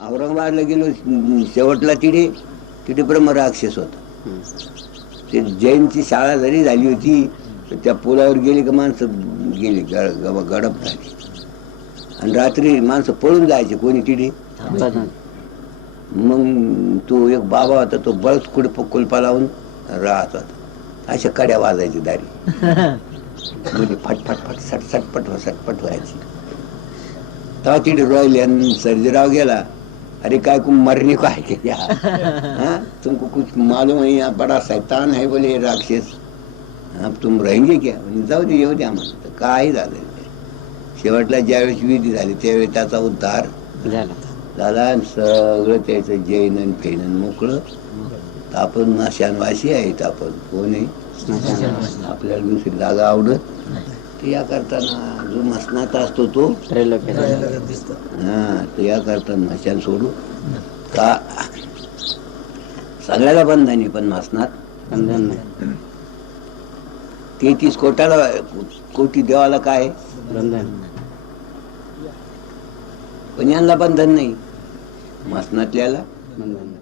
औरंगाबादला गेलो, शेवटला तिथे ब्रह्मराक्षस होता. ते जैनची शाळा जरी झाली होती तर त्या पुलावर गेली का माणसं गेली गडप झाली. आणि रात्री माणसं पळून जायचे कोणी तिथे. मग तो एक बाबा होता, तो बळच कुलपा लावून राहत होता. अशा कड्या वाजायची दारी म्हणजे फटफट फट सटपट सटपट व्हायची. तेव्हा तिथे रोयले आणि सर्जेराव गेला. अरे काय मरने को है क्या? हाँ, तुमको कुछ मालूम है यहाँ बड़ा शैतान है बोले राक्षस, अब तुम रहेंगे क्या? जाऊ दे येऊ द्या म्हणत. काही झालं. शेवटला ज्यावेळेस विधी झाली त्यावेळी त्याचा उद्धार झाला आणि सगळं त्याचं जैन फेनन मोकळं. आपण नाशानवासी आहेत. आपण कोण आहे? आपल्याला दुसरी जागा आवडत ते या करताना जो मसनात असतो तो हा तो या करताना मशान सोडू का सगळ्याला बंधन, पण मसनात बंधन नाही. 33 कोटी देवाला काय बंधन, पण यांना बंधन नाही, मसनातल्याला बंधन नाही.